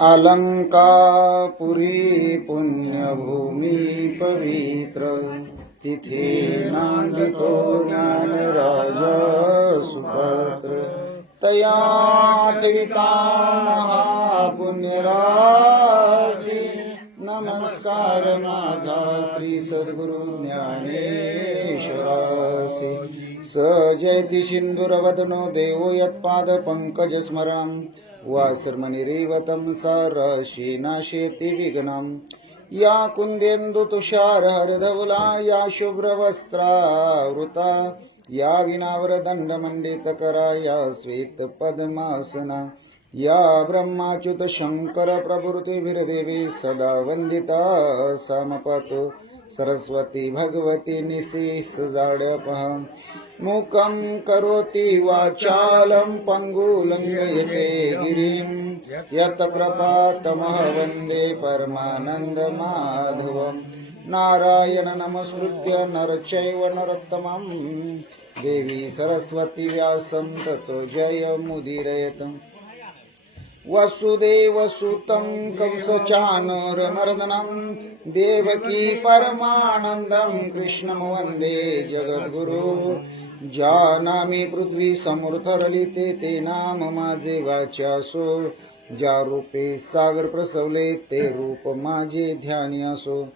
अलंकापुरी पुण्यभूमी पवित्र, तिथे नांदितो ज्ञानराजा सुपात्र। तया आठविता महापुण्यराशी, नमस्कार माझा श्री सद्गुरु ज्ञानेश्वरासी। सजयति सिंधुरवदनो देवो यत्पाद पंकज स्मरणं, वासर्मणिरेवतं साराशी नाशेति विघ्नम्। या कुंदेन्दु तुषार हरधवला, या शुभ्रवस्त्रावृता, या विनावरदण्डमण्डितकरा, या श्वेत पद्मासना, या ब्रह्माच्युत शंकर प्रभृतिभिर्देवी सदा वंदिता। समपातो सरस्वती भगवती निशेष जाड्यपः। मूकं करोति वाचालं पंगुलंघयते गिरिं, यत्कृपातमः वन्दे परमानन्दमाधवम्। नारायण नमस्कृत्य नरचैव नरोत्तमं, देवी सरस्वती व्यासं ततो जयमुदीरयेत्। वसुदेवसुतं कंसचाणूरमर्दनं, देवकी परमानन्दं कृष्णं वन्दे जगद्गुरु। जानामि पृथ्वी समृद्धरलिते, ते नाम माझे वाच्यासो। ज्या रूपे सागर प्रसवले, ते रूप माझे ध्यानी असो।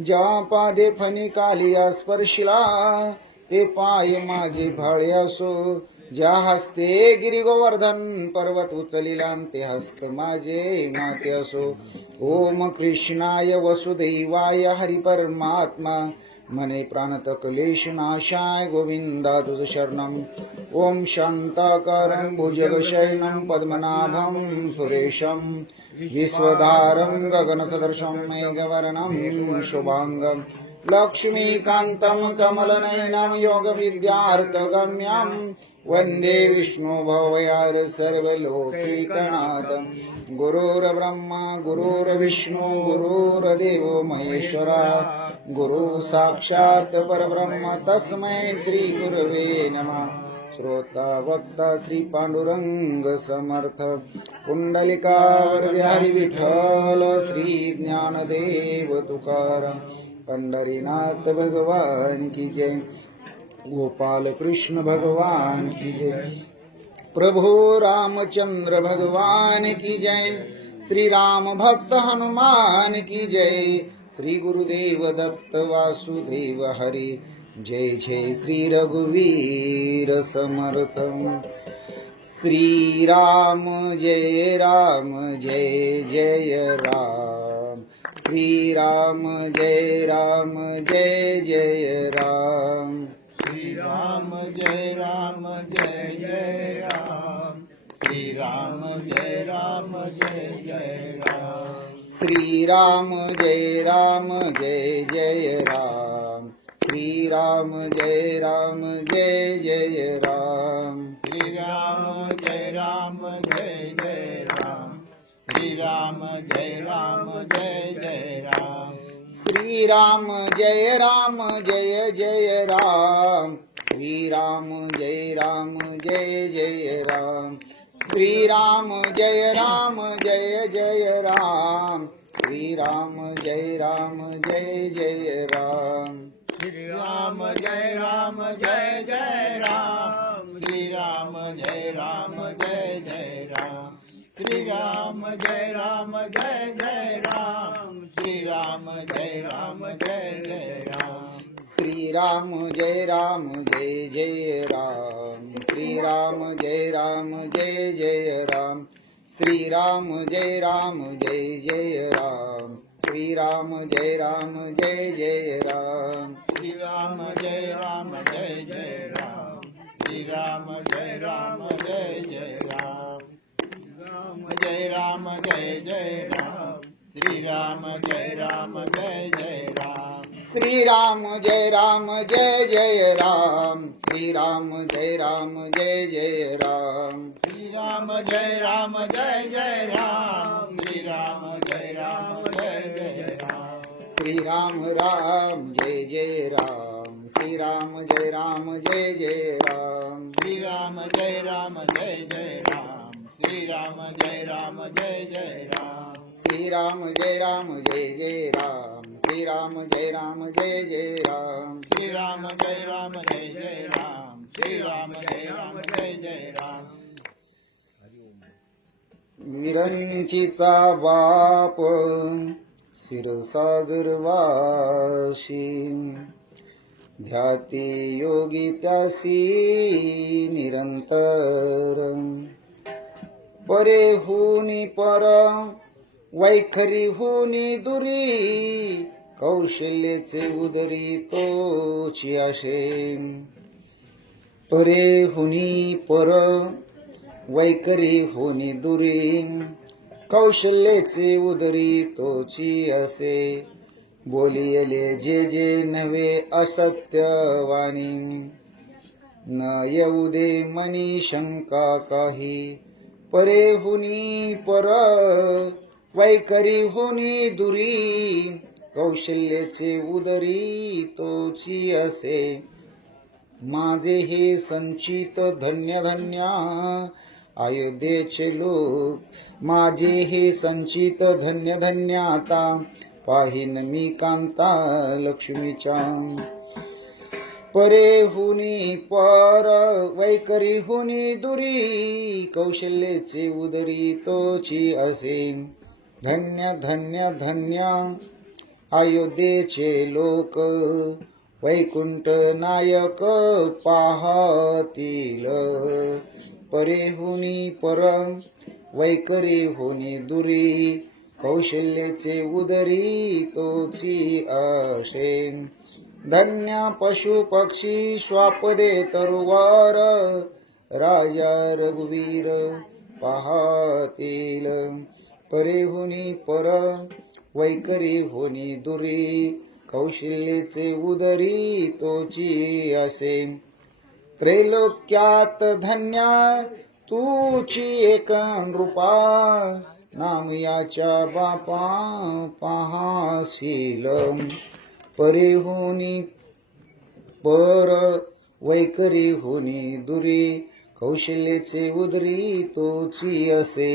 ज्या पादे फणिकालिया स्पर्शिला, ते पाय माझे भाळे असो। ज्या हस्ते गिरी गोवर्धन पर्वत उचलिला, ते हस्त माझे माते असो। ओम कृष्णाय वसुदेवाय हरि परमात्मा, मने प्राणत क्लेश नाशाय गोविंदा तुझ शरणम। ओम शांताकारं भुजगशयनं पद्मनाभं सुरेशं, विश्वधारं गगनसदृशं मेघवर्णं शुभांगं। लक्ष्मीकान्तं कमलनयनं योगविद्यार्थगम्यं, वन्दे विष्णु भवयार सर्वलोकैकनाथं। गुरुर्ब्रह्मा गुरुर्विष्णु गुरुर्देवो महेश्वरा, गुरु साक्षात् परब्रह्म तस्मै श्री गुरवे नमः। श्रोता वक्ता श्री पांडुरंग समर्थ, कुंडलिका वरदे हरी विठ्ठल, श्री ज्ञानदेव तुकाराम, पंढरीनाथ भगवान की जय। गोपाल कृष्ण भगवान की जय। प्रभु रामचंद्र भगवान की जय। श्री राम भक्त हनुमान की जय। श्री गुरुदेव दत्त वासुदेव हरि, जय जय श्री रघुवीर समर्थ। श्री राम जय जय जय राम, श्री राम जय जय राम। श्री राम जय जय राम, श्री राम जय जय राम। श्री राम जय जय राम, श्री राम जय जय राम। श्री राम जय जय राम, श्री राम जय जय राम। श्री राम जय जय राम, श्री राम जय जय राम। श्री राम जय जय राम, श्री राम जय जय राम। श्री राम जय जय राम, श्री राम जय जय राम। श्री राम जय जय राम, श्री राम जय जय राम। श्री राम जय जय राम, श्री राम जय जय राम। श्री राम जय जय राम, श्री राम जय जय राम। श्री राम जय जय राम, श्री राम जय जय राम। जय राम जय जय राम, श्री राम जय जय राम। श्री राम जय जय राम, श्री राम जय जय राम। श्री राम जय जय राम, श्री राम जय जय राम। श्री राम जय जय राम, श्री श्रीराम जय राम जय जय राम श्रीराम जय राम जय जय राम श्रीराम जय राम जय जय राम श्रीराम जय राम जय जय राम श्रीराम जय राम जय जय राम श्रीराम जय राम जय जय राम श्रीराम जय राम जय जय राम विरंचीचा बाप क्षीरसागर वाशी ध्याती योगी त्यासी निरंतर परे हुनी पर वैखरी हुनी दुरी कौशल्यचे उदरी तोची आशे परे हुनी पर वैकरी होनी दुरी कौशल्यचे उदरी तोची असे बोलियले जे जे नव्हे असत्यवाणी न येऊ दे मनी शंका काही परे हुनी पर वैकरी हुनी दुरी कौशल्यचे उदरी तोची असे माझे हे संचित धन्य धन्य अयोध्येचे लोक माझे हे संचित धन्य धन्य आता पाहिन मी कांता लक्ष्मीच्या परे हुनी पर वैकरी हुनी दुरी कौशल्यचे उदरी तोची असे धन्य धन्य धन्य अयोध्येचे लोक वैकुंठ नायक पाहतील परे हुनी पर वैकरी हुनी दुरी कौशल्यचे उदरी तोची असे धन्य पशु पक्षी श्वापदे तरुवार राजा रघुवीर पाहतील परे हुनी पर वैकरी हुनी दुरी कौशल्यचे उदरी तोची असे त्रैलोक्यात धन्य तूची एक नृपा नाम याच्या बापा पाहाशील परे होनी पर वैकरी होनी दुरी कौशल्यचे उदरी तोची असे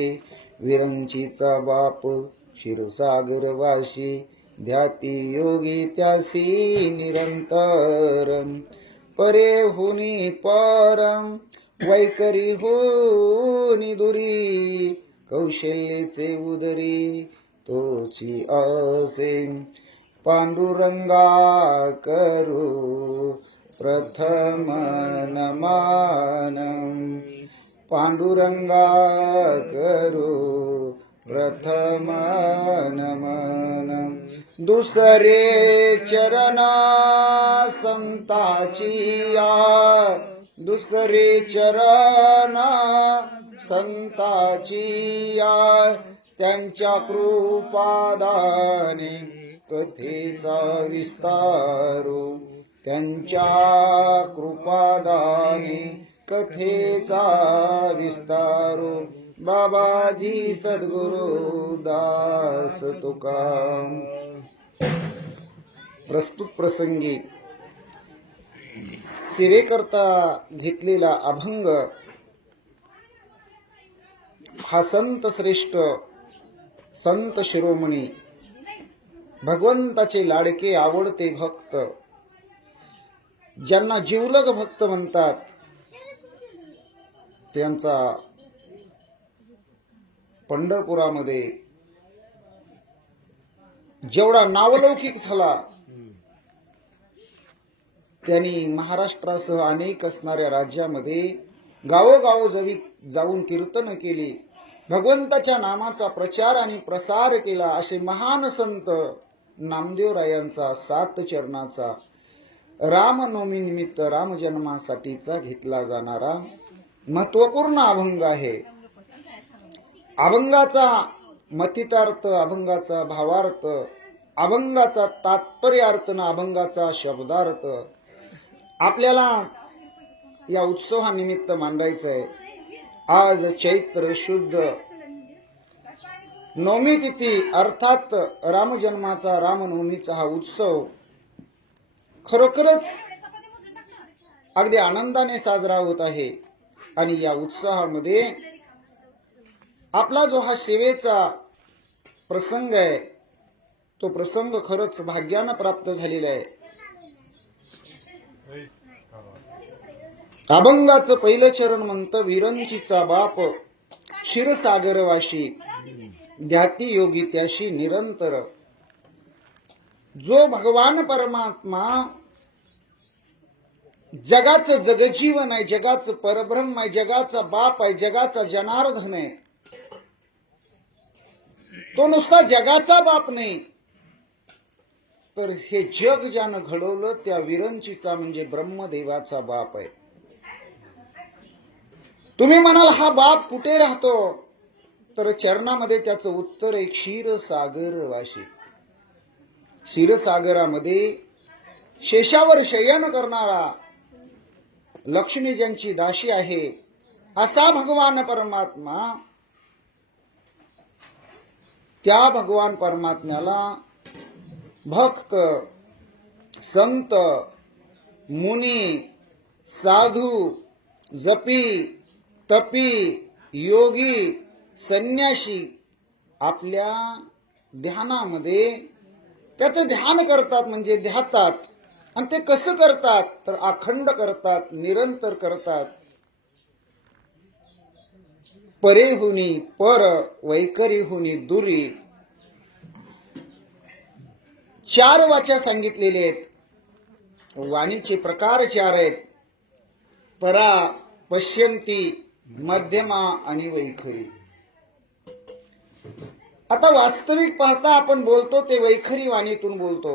विरंचीचा बाप क्षीरसागर वाशी ध्याती योगी त्यासी निरंतर परे हुनी परम वैकरी हुनी दुरी कौशल्यचे उदरी तोची असे पांडुरंगा करू प्रथम नमन पांडुरंगा करू प्रथम नमन दुसरे चरण संताची या दुसरे चरण संताची या त्यांच्या कृपादाने कथेचा विस्तारू त्यांच्या कृपादाने कथेचा विस्तारू बाबाजी सद्गुरु दास तुका प्रस्तुत प्रसंगी सेवेकरता घेतलेला अभंग हा संत श्रेष्ठ संत शिरोमणी भगवंताचे लाडके आवडते भक्त ज्यांना जिवलग भक्त म्हणतात त्यांचा पंढरपुरामध्ये जेवढा नावलौकिक झाला त्यांनी महाराष्ट्रासह अनेक असणाऱ्या राज्यामध्ये गावोगाव जाऊन कीर्तन केली भगवंताच्या नामाचा प्रचार आणि प्रसार केला असे महान संत नामदेवरायांचा 7 चरणाचा रामनवमी निमित्त राम जन्मासाठीचा घेतला जाणारा महत्वपूर्ण अभंग आहे अभंगाचा मतितार्थ अभंगाचा भावार्थ अभंगाचा तात्पर्यार्थ ना अभंगाचा शब्दार्थ आपल्याला या उत्सवानिमित्त मांडायचं आहे आज चैत्र शुद्ध नवमी तिथी अर्थात रामजन्माचा रामनवमीचा हा उत्सव खरोखरच अगदी आनंदाने साजरा होत आहे. आणि या उत्साहामध्ये आपला जो हा सेवेचा प्रसंग आहे तो प्रसंग खरंच भाग्यानं प्राप्त झालेला आहे. अभंगाचं पहिलं चरण म्हणतं, विरंचीचा बाप क्षीरसागरवाशी, ध्याती योगी त्याशी निरंतर. जो भगवान परमात्मा जगाचं जगजीवन आहे, जगाचं परब्रह्म आहे, जगाचा बाप आहे, जगाचा जनार्दन आहे, तो नुसता जगाचा बाप नाही, तर हे जग ज्यानं घडवलं त्या विरंचीचा म्हणजे ब्रह्मदेवाचा बाप आहे. तुम्ही म्हणाल हा बाप कुठे राहतो, तर चरणामध्ये त्याचं उत्तर आहे, क्षीरसागर वाशी. क्षीरसागरामध्ये शेषावर शयन करणारा, लक्ष्मी ज्यांची दाशी आहे असा भगवान परमात्मा, त्या भगवान परमात्म्याला भक्त, संत, मुनी, साधू, जपी, तपी, योगी, संन्याशी आपल्या ध्यानामध्ये त्याचं ध्यान करतात, म्हणजे ध्यातात. आणि ते कसं करतात, तर अखंड करतात, निरंतर करतात. परे हुनी पर, वैकरी हुनी दुरी. 4 वाचा सांगितलेले आहेत. वाणीचे प्रकार 4 आहेत, परा, पश्यंती, मध्यमा आणि वैखरी. आता वास्तविक पाहता आपण बोलतो ते वैखरी वाणीतून बोलतो,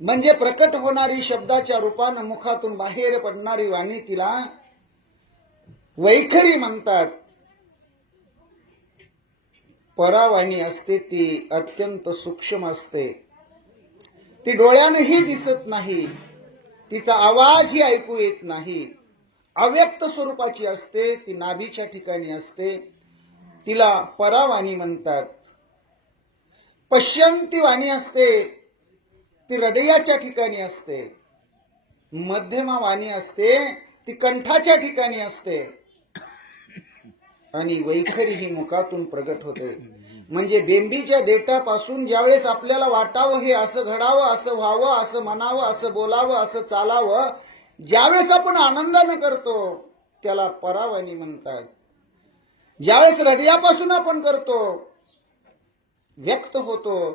म्हणजे प्रकट होणारी शब्दाच्या रूपानं मुखातून बाहेर पडणारी वाणी तिला वैखरी म्हणतात. परावाणी असते ती अत्यंत सूक्ष्म असते, ती डोळ्यानेही दिसत नाही, तिचा आवाजही ऐकू येत नाही, अव्यक्त स्वरूपाची असते, ती नाभीच्या ठिकाणी असते, तिला परावाणी म्हणतात. पश्यंती वाणी असते, ती हृदयाच्या ठिकाणी असते. मध्यमा वाणी असते, ती कंठाच्या ठिकाणी असते. आणि वैखरी ही मुखातून प्रगट होते. म्हणजे बेंबीच्या देठापासून ज्यावेळेस आपल्याला वाटावं हे असं घडावं, असं व्हावं, असं म्हणावं, असं बोलावं, असं चालावं, ज्यावेळेस आपण आनंदानं करतो त्याला परावाणी म्हणतात. ज्यावेळेस हृदयापासून आपण करतो, व्यक्त होतो,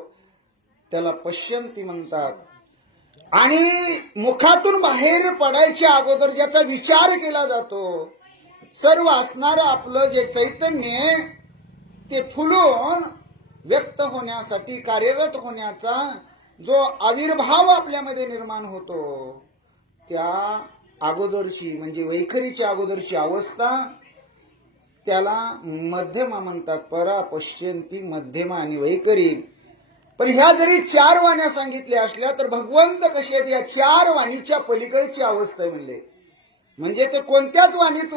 त्याला पश्यंती म्हणतात. आणि मुखातून बाहेर पडायच्या अगोदर ज्याचा विचार केला जातो, सर्व असणारं आपलं जे चैतन्य ते फुलून व्यक्त होण्यासाठी, कार्यरत होण्याचा जो आविर्भाव आपल्यामध्ये निर्माण होतो, त्या अगोदरची म्हणजे वैखरीची अगोदरची अवस्था त्याला मध्यमा म्हणतात. परा, पश्यंती, मध्यमा आणि वैखरी. पण ह्या जरी 4 वाण्या सांगितल्या असल्या तर भगवंत कसे आहेत या 4 वाणीच्या पलीकडची अवस्था म्हणले. म्हणजे ते कोणत्याच वाणीतून